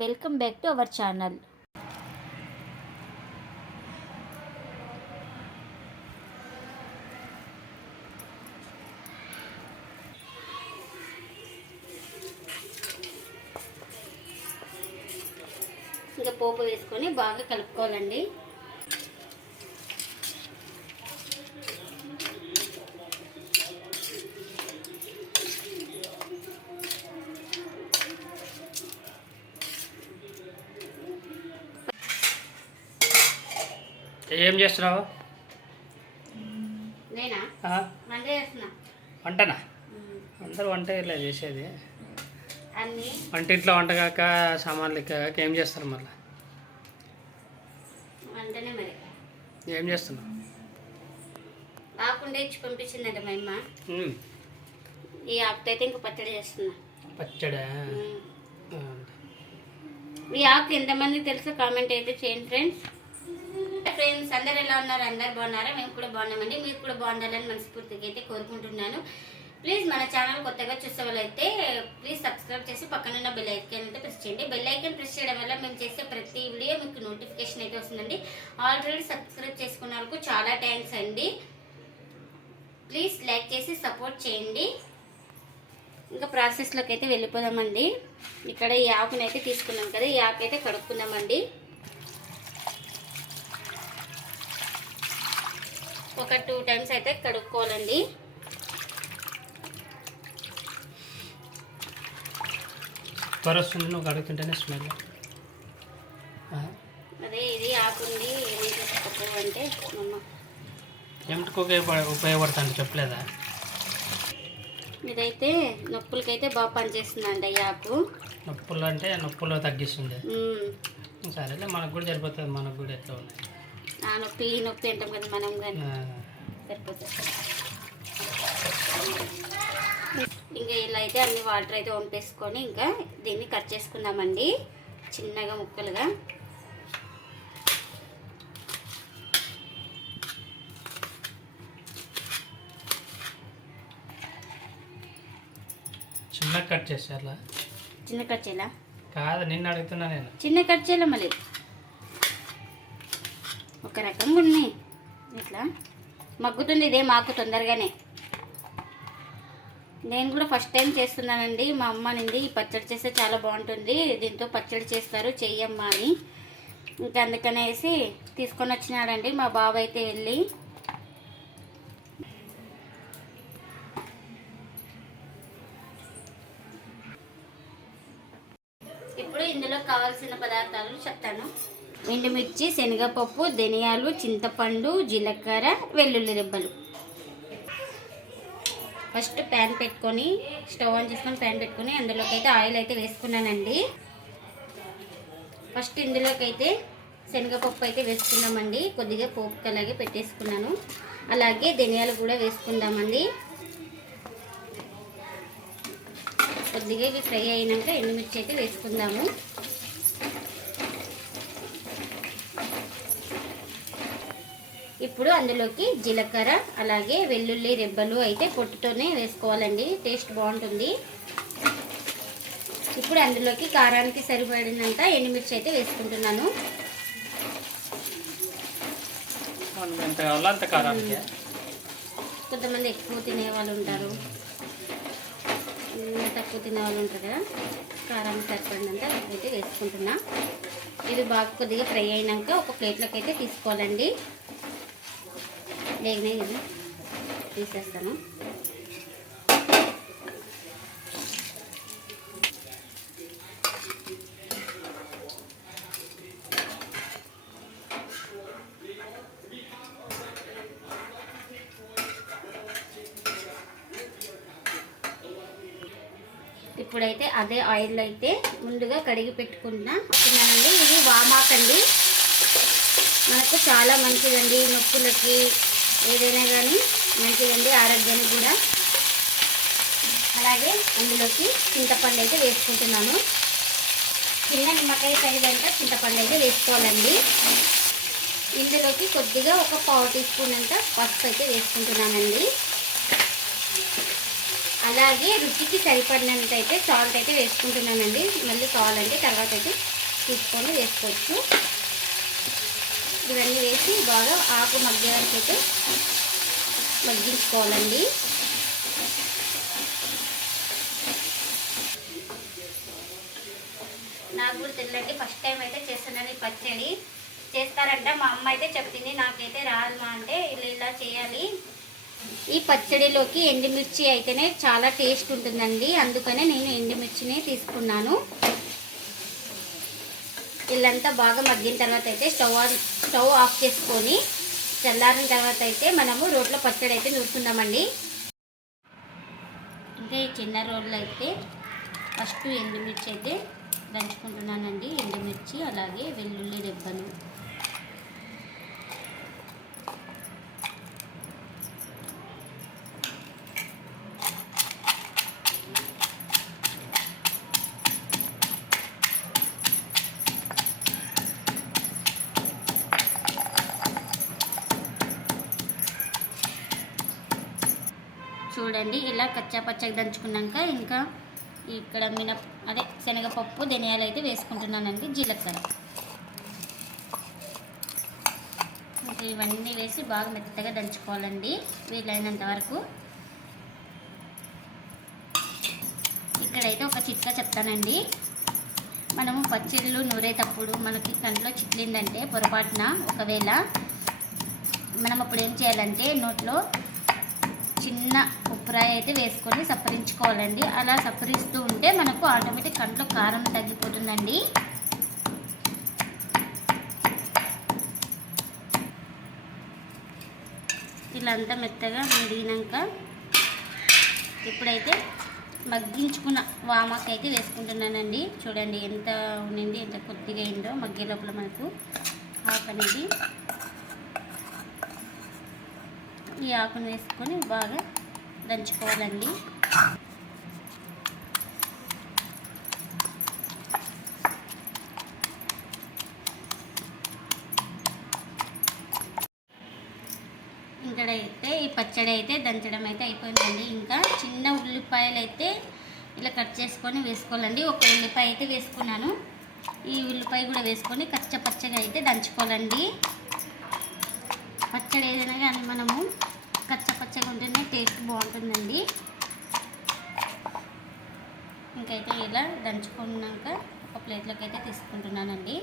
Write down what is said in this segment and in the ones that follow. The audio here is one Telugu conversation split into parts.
Welcome back to our channel. ఇంకా పోపు వేసుకొని బాగా కలుపుకోవాలండి. ఏం చేస్తున్నావు? వంటనా. అందరూ వంట ఇలా చేసేది. అన్నీ? వంటింట్లో వంట కాక సామాన్లు కాక ఏం చేస్తారు మళ్ళీ? వంటనే మరి. ఏం చేస్తున్నావు? ఆకుండా ఇచ్చి పంపించిందంట మా అమ్మ. ఉమ్, ఈ ఆకుతో అయితే ఇంకా పచ్చడి చేస్తున్నా. పచ్చడా? ఈ ఆకు ఎంతమంది తెలుసో కామెంట్ అయితే చేయండి ఫ్రెండ్స్. ఫ్రెండ్స్ అందరు ఎలా ఉన్నారు? అందరు బాగున్నారా? మేము కూడా బాగున్నామండి. మీరు కూడా బాగుండాలని మనస్ఫూర్తిగా అయితే కోరుకుంటున్నాను. ప్లీజ్ మన ఛానల్ కొత్తగా చూసే వాళ్ళైతే ప్లీజ్ సబ్స్క్రైబ్ చేసి పక్కనున్న బెల్ ఐకాన్ అయితే ప్రెస్ చేయండి. బెల్ ఐకాన్ ప్రెస్ చేయడం వల్ల మేము చేసే ప్రతి వీడియో మీకు నోటిఫికేషన్ అయితే వస్తుందండి. ఆల్రెడీ సబ్స్క్రైబ్ చేసుకున్న వాళ్ళకు చాలా థ్యాంక్స్ అండి. ప్లీజ్ లైక్ చేసి సపోర్ట్ చేయండి. ఇంకా ప్రాసెస్లోకి అయితే వెళ్ళిపోదామండి. ఇక్కడ ఈ యాప్ని అయితే తీసుకున్నాం కదా ఈ ఆకు అయితే కడుక్కుందామండి ఒక టూ టైమ్స్ అయితే కడుక్కోవాలండి. త్వర వస్తుంది నువ్వు కడుగుతుంటేనే స్మెల్. అదే ఇది ఆకుంది అంటే ఉపయోగపడ ఉపయోగపడుతుంది చెప్పలేదా? ఇదైతే నొప్పులకైతే బాగా పనిచేస్తుందండి ఈ ఆకు. నొప్పులు అంటే నొప్పులు తగ్గిస్తుంది. సరేలే మనకు కూడా సరిపోతుంది మనకు కూడా ఎట్లా ఉన్నాయి? ఆ నొప్పి ఈ నొప్పి అంటాం కదా మనం కానీ. సరిపోతుంది. ఇంకా ఇలా అయితే అన్ని వాటర్ అయితే వంపేసుకొని ఇంకా దీన్ని కట్ చేసుకుందామండి. చిన్నగా ముక్కలుగా. చిన్నగా కట్ చేసేయాలా? చిన్న కట్ చేయాలా? కాదు నిన్ను అడుగుతున్నా నేను. చిన్న కట్ చేయాలా మళ్ళీ? ఒక రకంగా ఉన్నాయి. ఇట్లా మగ్గుతుంది ఇదే మాకు తొందరగానే. నేను కూడా ఫస్ట్ టైం చేస్తున్నానండి. మా అమ్మ నింది ఈ పచ్చడి చేస్తే చాలా బాగుంటుంది. దీంతో పచ్చడి చేస్తారు చెయ్యమ్మా అని. ఇంకా అందుకనేసి తీసుకొని వచ్చినాడండి. మా బాబు అయితే వెళ్ళి. ఇప్పుడు ఇందులో కావాల్సిన పదార్థాలు చెప్తాను. ఎండుమిర్చి శనగపప్పు ధనియాలు చింతపండు జీలకర్ర వెల్లుల్లి రెబ్బలు. ఫస్ట్ ప్యాన్ పెట్టుకొని స్టవ్ ఆన్ చేసుకొని ప్యాన్ పెట్టుకొని అందులోకి అయితే ఆయిల్ అయితే వేసుకున్నానండి. ఫస్ట్ ఇందులోకి అయితే శనగపప్పు అయితే వేసుకున్నామండి. కొద్దిగా పోపుకి అలాగే పెట్టేసుకున్నాను. అలాగే ధనియాలు కూడా వేసుకుందామండి. కొద్దిగా ఇవి ఫ్రై అయినాక ఎండుమిర్చి అయితే వేసుకుందాము. ఇప్పుడు అందులోకి జీలకర్ర అలాగే వెల్లుల్లి రెబ్బలు అయితే పొట్టుతోనే వేసుకోవాలండి. టేస్ట్ బాగుంటుంది. ఇప్పుడు అందులోకి కారానికి సరిపడినంత ఎండుమిర్చి అయితే వేసుకుంటున్నాను. కొంతమంది ఎక్కువ తినే వాళ్ళు ఉంటారు. తక్కువ తినే వాళ్ళు ఉంటారు కదా. కారానికి సరిపడినంత అయితే వేసుకుంటున్నా. ఇది బాగా కొద్దిగా ఫ్రై అయినాక ఒక ప్లేట్లోకి అయితే తీసుకోవాలండి. వేగినాయి కదా తీసేస్తాను. ఇప్పుడైతే అదే ఆయిల్ అయితే ముందుగా కడిగి పెట్టుకున్నా తిన్నానండి ఇది వామాకండి. మనకు చాలా మంచిదండి నొప్పులకి. ఏదైనా కానీ మంచిదండి ఆరోగ్యానికి కూడా అలాగే అందులోకి చింతపండు అయితే వేసుకుంటున్నాను. చిన్న నిమ్మకాయ సైజ్ అంతా చింతపండు అయితే వేసుకోవాలండి. ఇందులోకి కొద్దిగా ఒక పావు టీ స్పూన్ అంత పసుపు అయితే వేసుకుంటున్నానండి. అలాగే రుచికి సరిపడినంత అయితే సాల్ట్ అయితే వేసుకుంటున్నానండి. మళ్ళీ కావాలంటే తర్వాత అయితే తీసుకొని వేసుకోవచ్చు. ఇవన్నీ వేసి బాగా ఆకు మగ్గే మగ్గించుకోవాలండి. నాకు కూడా తెలియండి ఫస్ట్ టైం అయితే చేస్తున్నాను ఈ పచ్చడి. చేస్తారంట మా అమ్మ అయితే చెప్పింది నాకైతే రాదు మా అంటే ఇలా ఇలా చేయాలి. ఈ పచ్చడిలోకి ఎండుమిర్చి అయితేనే చాలా టేస్ట్ ఉంటుందండి. అందుకనే నేను ఎండుమిర్చిని తీసుకున్నాను. ఇల్లంతా బాగా మగ్గిన తర్వాత అయితే స్టవ్ ఆన్ స్టవ్ ఆఫ్ చేసుకొని చల్లారిన తర్వాత అయితే మనము రోట్లో పచ్చడి అయితే నూరుకుందామండి. ఇంకా ఈ చిన్న రోడ్లు అయితే ఫస్ట్ ఎండుమిర్చి అయితే దంచుకుంటున్నానండి. ఎండుమిర్చి అలాగే వెల్లుల్లి రెబ్బలు. చూడండి ఇలా కచ్చా పచ్చగా దంచుకున్నాక ఇంకా ఇక్కడ మిన అదే శనగపప్పు ధనియాలు అయితే వేసుకుంటున్నానండి జీలకర్ర. ఇవన్నీ వేసి బాగా మెత్తగా దంచుకోవాలండి వీలైనంత వరకు. ఇక్కడైతే ఒక చిట్కా చెప్తానండి. మనము పచ్చళ్ళు నూరేటప్పుడు మనకి కంట్లో చిట్లిందంటే పొరపాటున ఒకవేళ మనం అప్పుడు ఏం చేయాలంటే నోట్లో చిన్న ఉప్పురాయి అయితే వేసుకొని సప్పరించుకోవాలండి అలా సప్పరిస్తూ ఉంటే మనకు ఆటోమేటిక్ కంట్లో కారం తగ్గిపోతుందండి. ఇలా అంతా మెత్తగా మెరిగినాక ఇప్పుడైతే మగ్గించుకున్న వామాక్ అయితే వేసుకుంటున్నానండి. చూడండి ఎంత ఉండింది ఎంత కొద్దిగా అయిందో మగ్గే లోపల మనకు ఆకు అనేది. ఈ ఆకును వేసుకొని బాగా దంచుకోవాలండి. ఇక్కడైతే ఈ పచ్చడి అయితే దంచడం అయితే అయిపోయిందండి. ఇంకా చిన్న ఉల్లిపాయలు అయితే ఇలా కట్ చేసుకొని వేసుకోవాలండి. ఒక ఉల్లిపాయ అయితే వేసుకున్నాను. ఈ ఉల్లిపాయ కూడా వేసుకొని కచ్చ పచ్చగా అయితే దంచుకోవాలండి. పచ్చడి ఏదైనా కానీ మనము కచ్చ పచ్చగా ఉంటేనే టేస్ట్ బాగుంటుందండి. ఇంకైతే ఇలా దంచుకున్నాక ఒక ప్లేట్లోకి అయితే తీసుకుంటున్నానండి.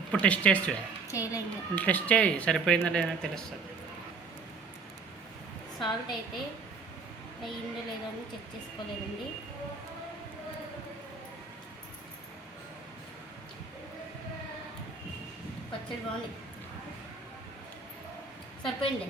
ఉప్పు టెస్ట్ చేస్తే? చేయలేదు టెస్ట్ చేయి సరిపోయిందా లేదా తెలుస్తుంది. సాల్ట్ అయితే అయ్యిందో లేదో అని చెక్ చేసుకోలేదండి. పచ్చడి బాగుంది. సరిపోయింది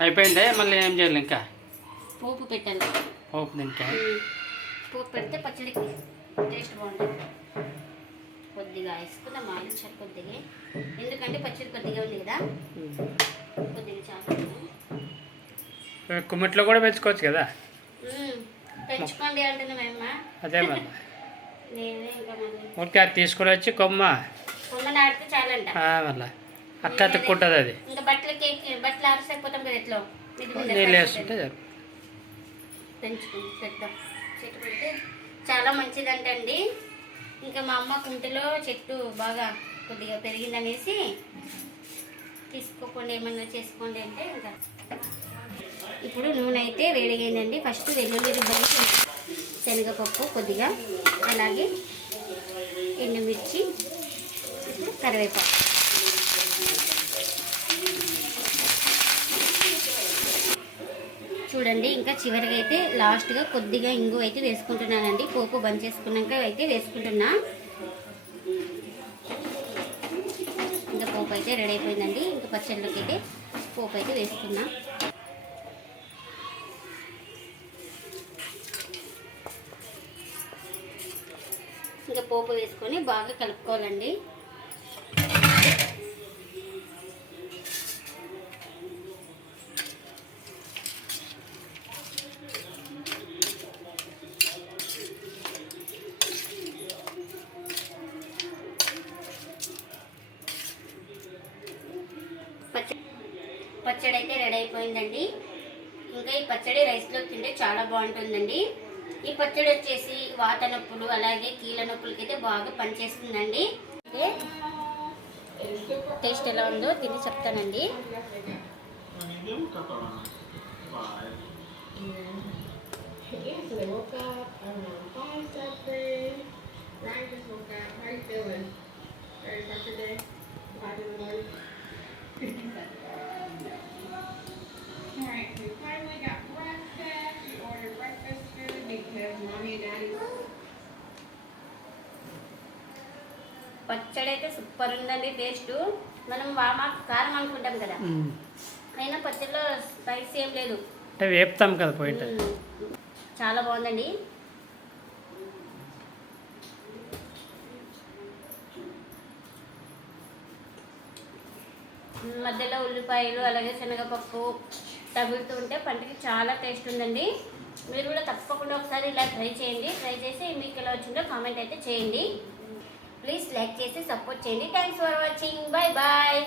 అయిపోయిందే మళ్ళీ ఏం చేయాలి ఇంకా పోపు పెట్టండి పోపు దీనికి పోపు పెడితే పచ్చడికి టేస్ట్ బాగుంటుంది. కొద్దిగా వేసుకుందాం ఆయిల్ చాలు కొద్దిగా. ఎందుకంటే పచ్చడి కొద్దిగా ఉంది కదా. కొద్దిగా చాలు కుమ్మిట్లో కూడా పెంచుకోవచ్చు కదా. పెంచుకోండి అంటుంది మేమ్మ అదే ఊరికే అది తీసుకుని వచ్చి కొమ్మ. కొమ్మ నాటితే చాలంట. మళ్ళా. అట్లా తిక్కుంటుంది అది. ఇంకా బట్టలకి బట్టలు ఆరసైపోతాం కదా ఎట్లా? నీళ్ళు. వేస్తుంటే పెంచుకుంది పెద్దాం చెట్టు పెడితే చాలా మంచిదంటండి. ఇంకా మా అమ్మ కుంటలో చెట్టు బాగా కొద్దిగా పెరిగిందనేసి తీసుకోకుండా ఏమన్నా చేసుకోండి అంటే ఇంకా. ఇప్పుడు నూనె అయితే వేడిగైందండి ఫస్ట్ వెల్లుల్లి రిబ్బలు శనగపప్పు కొద్దిగా అలాగే ఎండుమిర్చి కరివేపాకు. చూడండి ఇంకా చివరికి అయితే లాస్ట్గా కొద్దిగా ఇంగు అయితే వేసుకుంటున్నానండి. పోపు బంద్ చేసుకున్నాక అయితే వేసుకుంటున్నా. ఇంకా పోపు అయితే రెడీ అయిపోయిందండి. ఇంకా పచ్చళ్ళకి అయితే పోపు అయితే వేసుకున్నా. ఇంకా పోపు వేసుకొని బాగా కలుపుకోవాలండి. రెడీ అయిపోయిందండి. ఇంకా ఈ పచ్చడి రైస్లో తింటే చాలా బాగుంటుందండి. ఈ పచ్చడి వచ్చేసి వాత నొప్పులు అలాగే కీళ్ళ నొప్పులకి అయితే బాగా పనిచేస్తుందండి. టేస్ట్ ఎలా ఉందో తిని చెప్తానండి. Yeah, so పచ్చడి అయితే సూపర్ ఉందండి టేస్ట్. మనం వామా కారం అనుకుంటాం కదా. అయినా పచ్చడిలో స్పైసీ ఏం లేదు. అంటే వేపుతాం కదా పోయిట. చాలా బాగుందండి. మధ్యలో ఉల్లిపాయలు అలాగే శనగపప్పు తగులుతూ ఉంటే పంటకి చాలా టేస్ట్ ఉందండి. మీరు కూడా తప్పకుండా ఒకసారి ఇలా ట్రై చేయండి. ట్రై చేసి మీకు ఎలా వచ్చిందో కామెంట్ అయితే చేయండి. ప్లీజ్ లైక్ చేసి సపోర్ట్ చేయండి. Thanks for watching bye bye